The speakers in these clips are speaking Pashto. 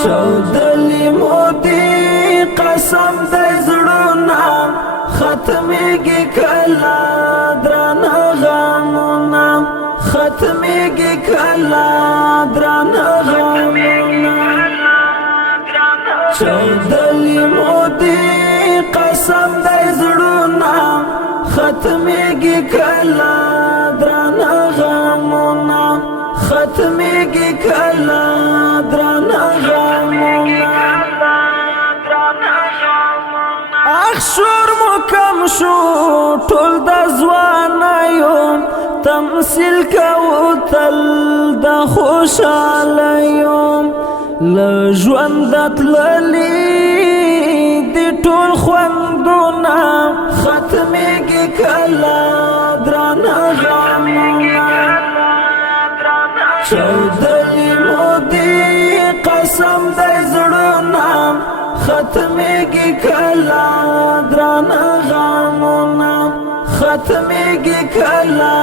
چودلی مودی قسم دی زړونا ختمیږي کلا درانه غمونه ختمیږي کلا درانه غمونه چودلی مودی قسم دی زړونا ختمیږي کلا درانه غمونه ختمیږي کلا درانه غمونه اخشور مو کم شو ټول د ځوانیو تمثيل کوو تل د خوشالیو له ژوند تللي د ټول خوندونه ختمیږي کلا درانه غمونه چودلی مودی قسم دی زړونا ختمیږي کلا درانه غمونه ختمیږي کلا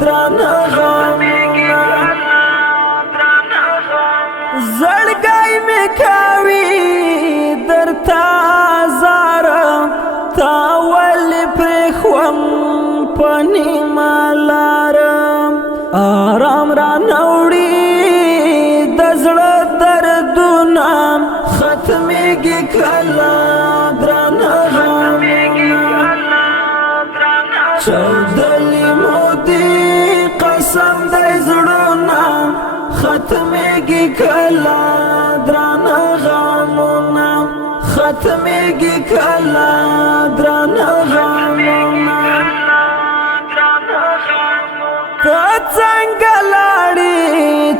درانه غمونه زړګی می کوي درته زار تا ولې پرېښوم په نیمه لار آرام را نوړي د زړه دردونه ختمیږي کلا درانه غمونه چودلی مودی قسم دی زړونا ختمیږي کلا درانه غمونه ختمیږي کلا درانه غمونه ته څنګه لاړې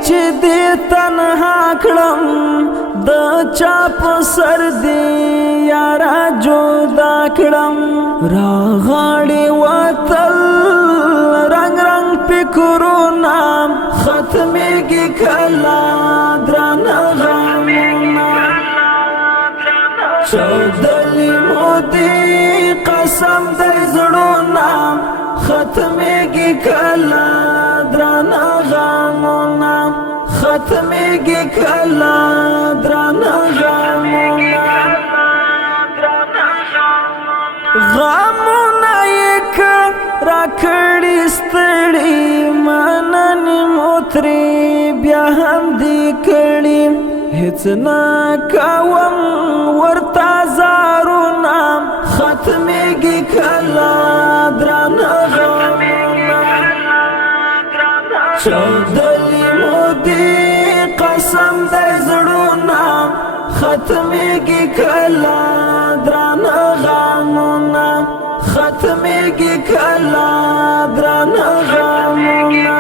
چې دې تنها کړم د چا په سر دې یاره جدا کړم راغاړې وتل رنګ رنګ فکرونه ختمیږي کلا درانه غمونه چودلی مودی قسم دی زړونا ختمیږي کلا درانه غمونه ختمیږي کلا درانه غمونه غمونه یک راکړي ستړي مننې موتري بیا هم دې کړي هیڅ نه کوم ورته زارونه ختمیږي کلا درانه غمونه چودلی مودی قسم دی زړونا ختمیږي کلا درانه غمونه ختمیږي کلا درانه غمونه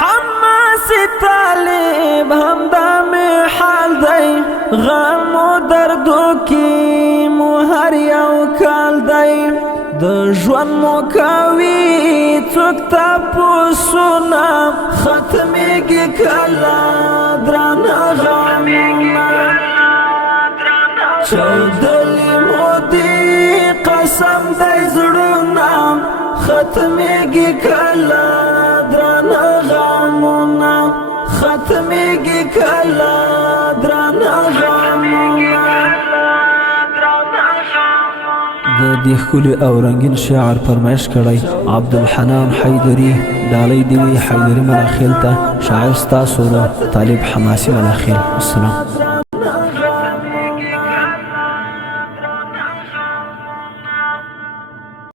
حماس طالب همدا می حال دی غم و دردو کی مو هر یو کال دی د ژوند مو کوي څوک تپوسونه ختمیږي کلا درانه غمونه چودلی مودی قسم دی زړونا ختمیږي کلا درانه غمونه ختمیږي کلا درانه غمونه د دې ښکلي او رنګین شعر فرمایش کړی عبدالحنان حیدري ډالۍ دی وی حیدري مناخیل ته شاعر ستاسو طالب حماسي مناخیل. السلام.